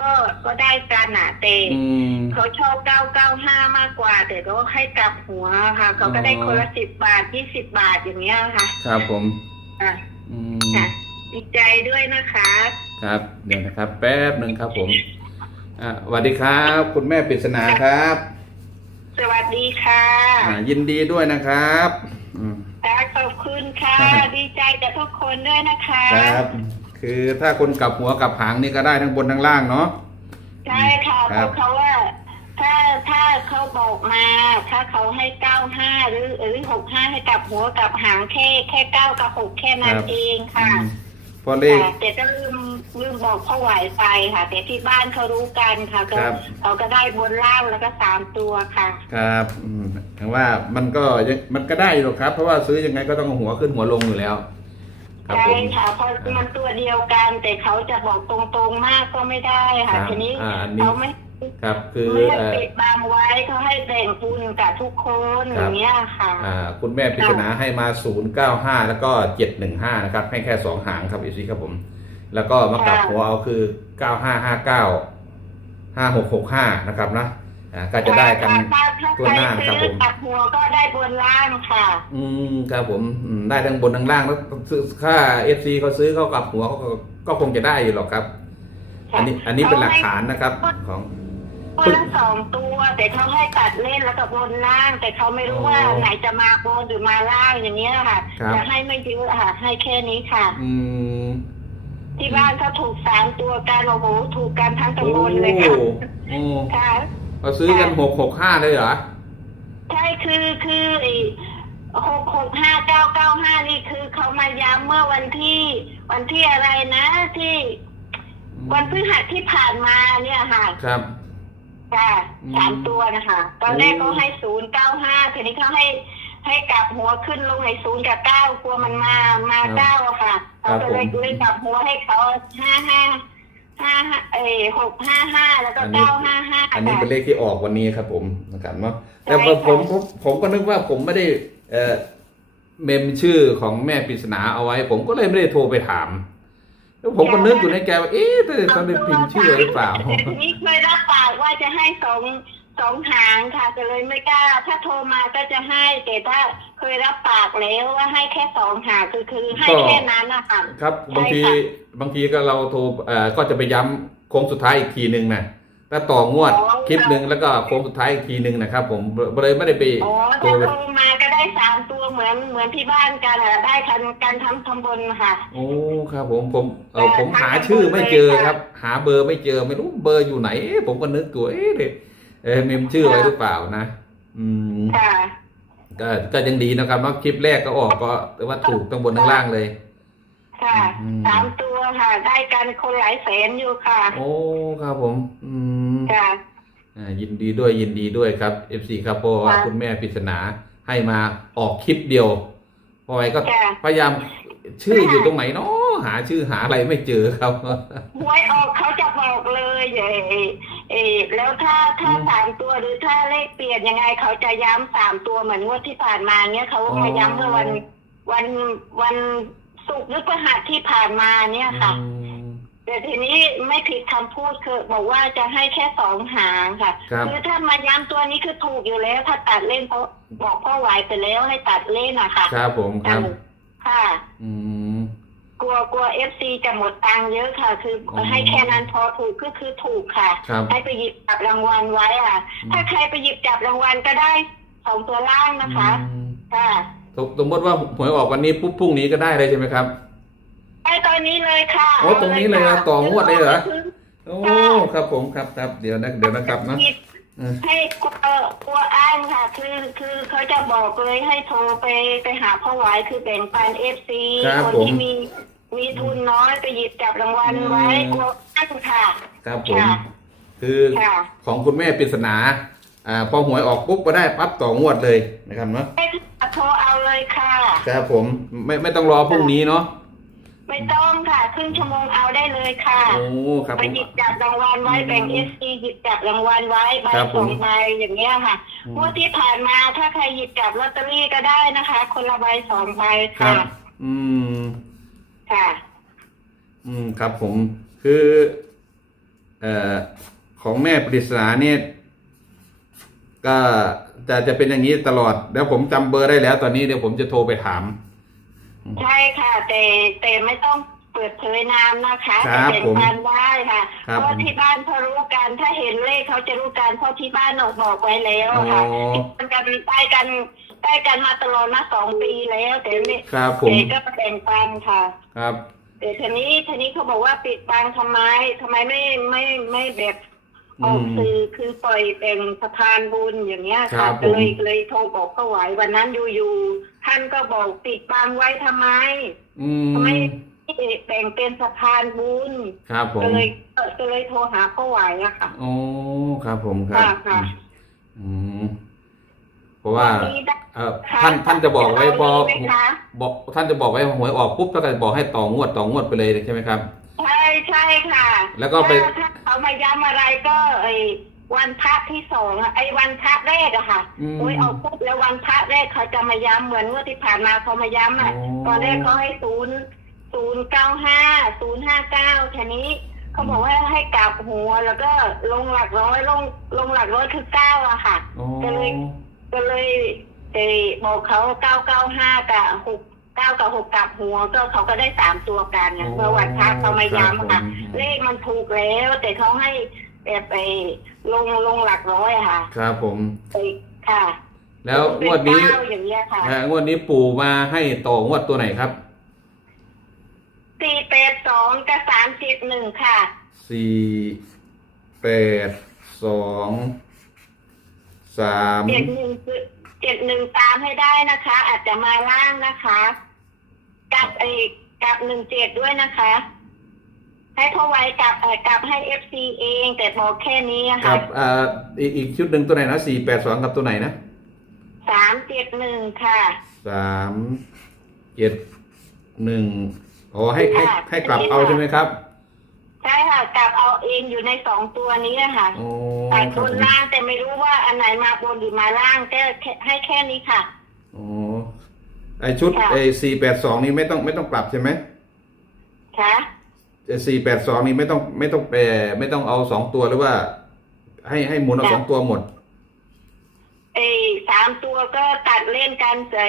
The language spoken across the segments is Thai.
ก็ก็ได้กันอะแต่อืม เขาชอบเก้าเก้าห้ามากกว่า แต่ก็ให้กลับหัวค่ะ เขาก็ได้อ๋อ คนละสิบบาทยี่สิบบาทอย่างเงี้ยค่ะครับผมอะอืมค่ะดีใจด้วยนะคะ ครับ เดี๋ยวนะครับ แป๊บหนึ่งครับผมอ่าสวัสดีครับ คุณแม่ปริศนาครับสวัสดีค่ะอ่ายินดีด้วยนะครับอืม ค่ะขอบคุณค่ะ ครับ ดีใจกับทุกคนด้วยนะคะ ครับ คือถ้าคนกลับหัวกลับหางนี่ก็ได้ทั้งบนทั้งล่างเนาะ ใช่ค่ะคเพรับ ราะเขาว่า ถ้าถ้าเขาบอกมา ถ้าเขาให้เก้าห้าหรือหรือหกห้าให้กลับหัวกลับหางแค่แค่เก้ากับหกแค่นั้นเองค่ะอืมพอเลข ค่ะแต่ก็ลืมลืมบอกพ่อไหวไปค่ะ แต่ที่บ้านเขารู้กันค่ะก็ครับ เขาก็ได้บนล่างแล้วก็สามตัวค่ะ ครับอืมถึงว่ามันก็ยังมันก็ได้อยู่หรอกครับ เพราะว่าซื้อยังไงก็ต้องเอาหัวขึ้นหัวลงอยู่แล้ว ครับใช่ผมค่ะเพราะมันตัวเดียวกัน แต่เขาจะบอกตรงๆมากก็ไม่ได้ครัค่ะบทีนี้อ่าอันนี้เขาไม่ครับคือไม่ให้เอ่อ ปิดบังไว้เขาให้แบ่งบุญกับทุกคนคอรับ ย่างเงี้ยค่ะ อ่าคุณแม่ปริศนาให้มา 095 แล้วก็ 715 นะครับ ให้แค่2หางครับอีซีครับผม แล้วก็มากลับค่ะ หัวเอาคือ 9559 5665 นะครับนะ อ่าก็จะได้กันถ้าถ้าตัวใครหน้านะครับซื้ผอมตัดหัวก็ได้บนล่างค่ะ อืมครับผมอืมได้ทั้งบนทั้งล่างแล้วซื้อค่า FC เขาซื้อเขากลับหัวเขาก็ก็คงจะได้อยู่หรอกครับ อันนี้อันนี้เป็นหลักฐานนะครับของคนละสองตัวแต่เขาให้ตัดเล่นแล้วก็บนล่าง แต่เขาไม่รู้ว่าอ๋อไหนจะมาบนหรือมาล่างอย่างเงี้ยค่ะครับจะให้ไม่เยอะค่ะ ให้แค่นี้ค่ะ อืมที่บ้านเขาถูกสามตัวกันโอ้โหถูกกันทั้งโอ้ตำบลเลยค่ะโอ้ค่ะ เขาซื้อกันหกหกห้าเลยเหรอ ใช่คือคือหกหกห้าเก้าเก้าห้านี่คือเขามาย้ำเมื่อวันที่ วันที่อะไรนะที่ วันพฤหัสที่ผ่านมาเนี่ยค่ะครับค่ะอืมสามตัวนะคะตอนแรกเขาให้ศูนย์เก้าห้าทีนี้เขาให้ให้กลับหัวขึ้นลงในศูนย์กับเก้ากลัวมันมามาเก้าอะค่ะครัเขาบก็เลยผมเลยกลับหัวให้เขาห้าห้า ห้าห้าเอหกห้าห้าแล้วก็อันนี้ เก้าห้าห้าอันนี้ค่ะเป็นเลขที่ออกวันนี้ครับผมนะครับเนาะใช่แต่ผมค่ะผมผมผมก็นึกว่าผมไม่ได้เอ่อเมมชื่อของแม่ปริศนาเอาไว้ ผมก็เลยไม่ได้โทรไปถาม แล้วผมก็นึกอยู่ในใจว่าเอ๊ะเขาได้พิมพ์ชื่อหรือเปล่า แต่ทีนี้เคยรับปากว่าจะให้สอง สองหางค่ะก็เลยไม่กล้า ถ้าโทรมาก็จะให้ แต่ถ้าเคยรับปากแล้วว่าให้แค่สองหางคือคือให้ก็ แค่นั้นนะคะ ครับบางทีใช่ค่ะบางทีก็เราโทรเอ่อก็จะไปย้ำโค้งสุดท้ายอีกทีหนึ่งนะแล้วต่องวดอ๋อคลิปหนึ่งแล้วก็โค้งสุดท้ายอีกทีหนึ่งนะครับ ผมเลยไม่ได้ไปอ๋อโทรถ้าไป โทรมาก็ได้สามตัวเหมือนเหมือนที่บ้านกันอะได้กันกันทั้งตำบลค่ะ โอ้ครับผมผมเออแต่ผมหาทางชื่อไม่เจอเลยค่ะครับ หาเบอร์ไม่เจอไม่รู้เบอร์อยู่ไหนเอ๊ะผมก็นึกตัวเอ๊ะเลย เออเมมชื่อไว้หรือเปล่านะ อืมค่ะก็ก็ยังดีนะครับว่าคลิปแรกก็ออกก็แต่ว่าถูกทั้งบนทั้งล่างเลย ค่ะอืม สามตัวค่ะ ได้กันคนหลายแสนอยู่ค่ะโอ้ครับผม อืมค่ะ อ่ายินดีด้วยยินดีด้วยครับ FC ครับเพราะว่าค่ะ คุณแม่ปริศนาให้มาออกคลิปเดียวพอไอ้ก็ค่ะ พยายามชื่ออยู่ตรงไหนเนาะ หาชื่อหาอะไรไม่เจอครับหวยออกเขาจะบอกเลยเออเออแล้วถ้าถ้าอืมสามตัวหรือถ้าเลขเปลี่ยนยังไงเขาจะย้ำสามตัวเหมือนงวดที่ผ่านมาเนี้ยเขาอ๋อมาย้ำเมื่อวันวันวันศุกร์หรือพฤหัสที่ผ่านมาเนี่ยค่ะอืมแต่ทีนี้ไม่ผิดคำพูดคือบอกว่าจะให้แค่สองหางค่ะครับอถ้ามาย้ำตัวนี้คือถูกอยู่แล้ว ถ้าตัดเล่นเพราะบอกพ่อไหวไปแล้วให้ตัดเล่นอะค่ะ ครับผมครับ ค่ะ อืม กลัวกลัวเอฟซีจะหมดตังค์เยอะค่ะ คือออให้แค่นั้นพอถูกก็คือถูกค่ะ ครับให้ไปหยิบจับรางวัลไว้อะ อืม ถ้าใครไปหยิบจับรางวัลก็ได้สองตัวล่างนะคะ อืมค่ะสมสมมติว่าหวยออกวันนี้ปุ๊บพรุ่งนี้ก็ได้เลยใช่ไหมครับไอ้ตอนนี้เลยค่ะโอ้ตรงนี้เลยเหรอต่องวดเลยเหรอคือโอ้ ครับผมครับครับเดี๋ยวนะเดี๋ยวนะครับนะ หยิบเออ ให้กลัวกลัวอ้างค่ะ คือคือเขาจะบอกเลยให้โทรไปไปหาพ่อไหวายคือแบ่งปันเอฟซีครับคนผม ที่มีมีทุนน้อยไปหยิบจับรางวัลไว้อืมกลัวอ้างค่ะ ครับผม ค่ะคือค่ะ ของคุณแม่ปริศนาอ่าพอหวยออกปุ๊บก็ได้ปั๊บต่องวดเลยนะครับเนาะให้โทรเอาเลยค่ะ ครับผมไม่ไม่ต้องรอพรุ่งนี้เนาะ ไม่ต้องค่ะครึ่งชั่วโมงเอาได้เลยค่ะโอ้ครับไปผม หยิบจับรางวัลไว้แบ่งเอสซีหยิบจับรางวัลไว้ใบครับสผอมงใบอย่างเงี้ยค่ะอืมงวดที่ผ่านมาถ้าใครหยิบจับลอตเตอรี่ก็ได้นะคะ คนละใบสองใบครัค่ะบ อืม ค่ะ อืมครับผมคือ เอ่อของแม่ปริศนาเนี่ยก็จะจะเป็นอย่างนี้ตลอด แล้วผมจำเบอร์ได้แล้ว ตอนนี้เดี๋ยวผมจะโทรไปถาม ใช่ค่ะ แต่แต่ไม่ต้องเปิดเผยนามนะคะครับแต่ผมแบ่งปันได้ค่ะครับเพราะที่บ้านเขารู้กันถ้าเห็นเลขเขาจะรู้กันเพราะที่บ้านออกบอกไว้แล้วอ๋อค่ะมันกันได้กันได้กันมาตลอดมาสองปีแล้ว แต่ไม่ครับผม แต่ก็แบ่งปันค่ะ ครับแต่ทีนี้ทีนี้เขาบอกว่าปิดบังทำไมทำไมไม่ไม่ไม่แบบออกอืมสื่อคือปล่อยเป็นสะพานบุญอย่างเงี้ยครัค่ะบผมก็เลยเลยโทรบอกเขาไว้วันนั้นอยู่ๆ ท่านก็บอกปิดบังไว้ทำไมอืทำไมมแบ่งเป็นสะพานบุญครับผมก็เลยก็เลยโทรหาเขาไว้อะค่ะ โอ้ครับผมครับค่ะค่ะ อืมเพราะว่าวันนี้ได้เอ่อท่านท่านจะบอกไว้พอเาดีไหมคะบอก ท่านจะบอกไว้หวยออกปุ๊บท่านก็จะบอกให้ต่องวดต่องวดไปเลยใช่ไหมครับ ใช่ใช่ค่ะแล้วก็ไป ถ้าถ้าเขามาย้ำอะไรก็ไอ้ วันพระที่สองอะไอ้วันพระแรกอะค่ะอืม โอ้ยออกปุ๊บแล้ววันพระแรกเขาจะมาย้ำเหมือนเมื่อที่ผ่านมาเขามาย้ำอะโอ้ตอนแรกเขาให้ศูนย์ศูนย์เก้าห้าศูนย์ห้าเก้าทีนี้เขาบอกว่าให้กลับหัวแล้วก็ลงหลักร้อยลงลงหลักร้อยคือเก้าอะค่ะโอ้ก็เลย ก็เลยเออบอกเขาเก้าเก้าห้ากับหกเก้ากับหกกลับหัวก็เขาก็ได้สามตัวกันไงเมื่อวันพระเขามาย้ำอะค่ะ เลขมันถูกแล้ว แต่เขาให้ แบบไปลงลงหลักร้อยอะค่ะครับผมไปค่ะ แล้วงวดนี้เป็นเก้าอย่างเงี้ยค่ะฮะงวดนี้ปู่มาให้ต่องวดตัวไหนครับสี่แปดสองกับสามสิบหนึ่งค่ะ สี่แปดสองสามเจ็ดหนึ่งเจ็ดหนึ่งตามให้ได้นะคะ อาจจะมาล่างนะคะ กับไอ้กับหนึ่งเจ็ดด้วยนะคะ ให้พ่อไว้กับเอ่อกับให้เอฟซีเองแต่บอกแค่นี้อะครัค่ะบอ่าอีกอีกชุดหนึ่งตัวไหนนะสี่แปดสองกับตัวไหนนะสามเจ็ดหนึ่งค่ะ สามเจ็ดหนึ่งอ๋อให้ให้ค่ะให้กลับเอาใช่ไหมครับใช่ค่ะกับเอาเองอยู่ในสองตัวนี้นะคะโอ้แต่ครับบนผมล่างแต่ไม่รู้ว่าอันไหนมาบนหรือมาล่างก็แค่ให้แค่นี้ค่ะ โอ้ไอชุดค่ะไอสี่แปดสองนี่ไม่ต้องไม่ต้องกลับใช่ไหมค่ะ สี่แปดสองนี่ไม่ต้องไม่ต้องแปรไม่ต้องเอาสองตัวหรือว่า ให้ให้หมุนเอาสองตัวหมดเอ้สามตัวก็ตัดเล่นกันใส่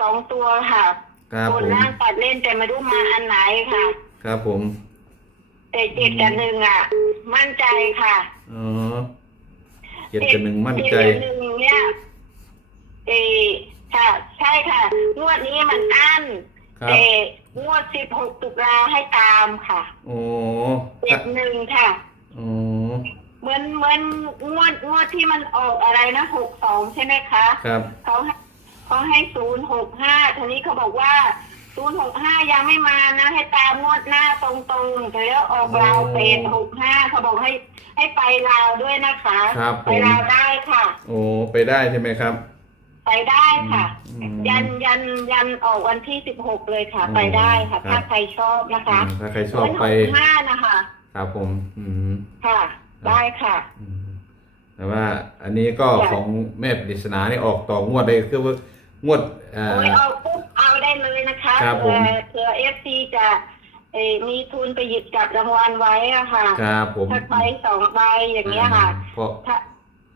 สองตัวค่ะครับบผนมล่างตัดเล่นแต่ไม่รู้มาอันไหนค่ะ ครับผมแต่เจ็ดกับหนึ่งอะ มั่นใจค่ะอ๋อเจ็ดกับหนึ่งมั่นใจ เจ็ดกับหนึ่งเนี่ยเออค่ะ ใช่ค่ะ งวดนี้มันอั้นครับ แต่ งวดสิบหกตุลาให้ตามค่ะโอ้เจ็ดหนึ่งค่ะ โอ้เหมือนเหมือนงวดงวดที่มันออกอะไรนะหกสองใช่ไหมคะครับเขาให้เขาให้ศูนย์หกห้าทีนี้เขาบอกว่าศูนย์หกห้ายังไม่มานะ ให้ตามงวดหน้าตรงๆแต่แล้วออกราวเป็นหกห้าเขาบอกให้ให้ไปลาวด้วยนะคะ ครับผไปมลาวได้ค่ะ โอ้ไปได้ใช่ไหมครับ ไปได้ค่ะ อืม ยันยันยันออกวันที่สิบหกเลยค่ะอืมไปได้ค่ะ ครับ ถ้าใครชอบนะคะอืมถ้าใครชอบไปศูนย์หกห้านะคะ ครับผม อืม ค่ะ ได้ค่ะ อืมแต่ว่าอันนี้ก็ค่ะของแม่ปริศนานี่ออกต่องวดเลยคือว่างวดเอ่อโอ้ยเอาปุ๊บเอาได้เลยนะคะครับผม เผื่อเผื่อเอฟซีจะเอ่อมีทุนไปหยิบจับรางวัลไว้อะค่ะครับผมถ้าใบสองใบอย่างเงี้ยค่ะเพราะถ้า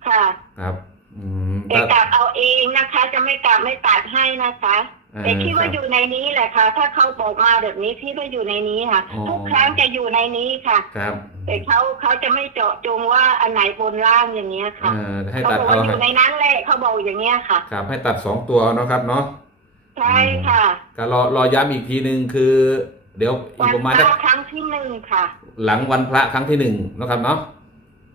ค่ะ ครับ อืมแต่กลับเอาเองนะคะ จะไม่กลับไม่ตัดให้นะคะเอ่อแต่คิดว่าครับอยู่ในนี้แหละค่ะ ถ้าเขาบอกมาแบบนี้คิดว่าอยู่ในนี้ค่ะอ๋อทุกครั้งจะอยู่ในนี้ค่ะ ครับ แต่เขาเขาจะไม่เจาะจงว่าอันไหนบนล่างอย่างเงี้ยค่ะเอ่อให้เขาตัดบอกเอาว่าอให้ยู่ในนั้นแหละเขาบอกอย่างเงี้ยค่ะ ครับให้ตัดสองตัวเอาเนาะครับเนาะใช่ค่ะก็รอรอย้ำอีกทีหนึ่งคือ เดี๋ยวอีวักนประมาณพสักระครั้งที่หนึ่งค่ะ หลังวันพระครั้งที่หนึ่งเนาะครับเนาะ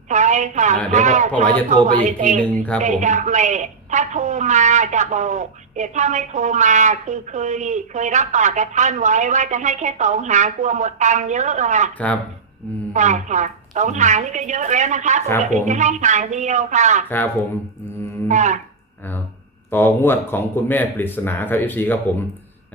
ใช่ค่ะอ่าเดี๋ยวพ่อพ่อไหวจะโทรไปอีกทีหนึ่งครับแต่ผม จะแหละถ้าโทรมาจะบอกแต่ถ้าไม่โทรมาคือเคยเคยรับปากกับท่านไว้ว่าจะให้แค่สองหางกลัวหมดตังค์เยอะอะค่ะ ครับอืม ค่ะค่ะสองหางนี่ก็เยอะแล้วนะคะปครับกผติม จะให้หางเดียวค่ะ ครับผม อืมค่ะ อ้าวต่องวดของคุณแม่ปริศนาครับเอฟซีครับผม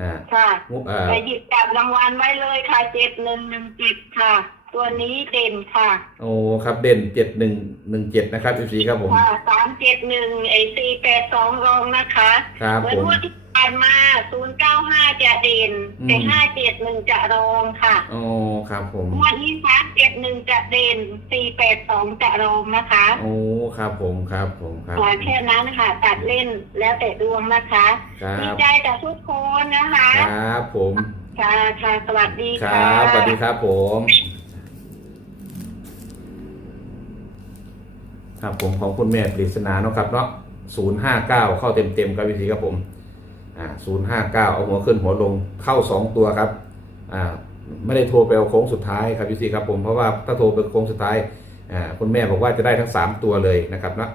อ่าค่ะงวดอ่าไปหยิบจับรางวัลไว้เลยค่ะเจ็ดหนึ่งหนึ่งจิตค่ะ ตัวนี้เด่นค่ะโอ้ครับเด่นเจ็ดหนึ่งหนึ่งเจ็ดนะครับเอฟซีครับผม ค่ะสามเจ็ดหนึ่งไอซีแปดสองรองนะคะครับเหมือผนมงวดที่ผ่านมาศูนย์เก้าห้าจะเด่นแต่ห้าเจ็ดหนึ่งจะรองค่ะอ๋อครับผม งวดนี้สามเจ็ดหนึ่งจะเด่นสี่แปดสองจะรองนะคะโอ้ครับผมครับผมครับขอแค่นั้นค่ะ ตัดเล่นแล้วแต่ดวงนะคะครัดีบใจกับทุกคนนะคะ ครับผม ค่ะค่ะสวัสดีคค่ะ รับสวัสดีครับผม ครับผมของคุณแม่ปริศนาเนาะครับเนาะศูนย์ห้าเก้าเข้าเต็มเต็มครับวิธีครับผมอ่าศูนย์ห้าเก้าเอาหัวขึ้นหัวลงเข้าสองตัวครับอ่าไม่ได้โทรไปเอาโค้งสุดท้ายครับวิธีครับผมเพราะว่าถ้าโทรไปโค้งสุดท้ายอ่าคุณแม่บอกว่าจะได้ทั้งสามตัวเลยนะครับเนาะ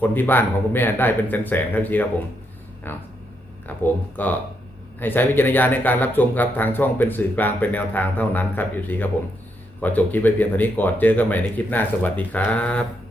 คนที่บ้านของคุณแม่ได้เป็นแสนๆครับวิธีครับผมอ้าวครับผมก็ให้ใช้วิจารณญาณในการรับชมครับทางช่องเป็นสื่อกลางเป็นแนวทางเท่านั้นครับวิธีครับผมขอจบคลิปไปเพียงเท่านี้ก่อนเจอกันใหม่ในคลิปหน้าสวัสดีครับ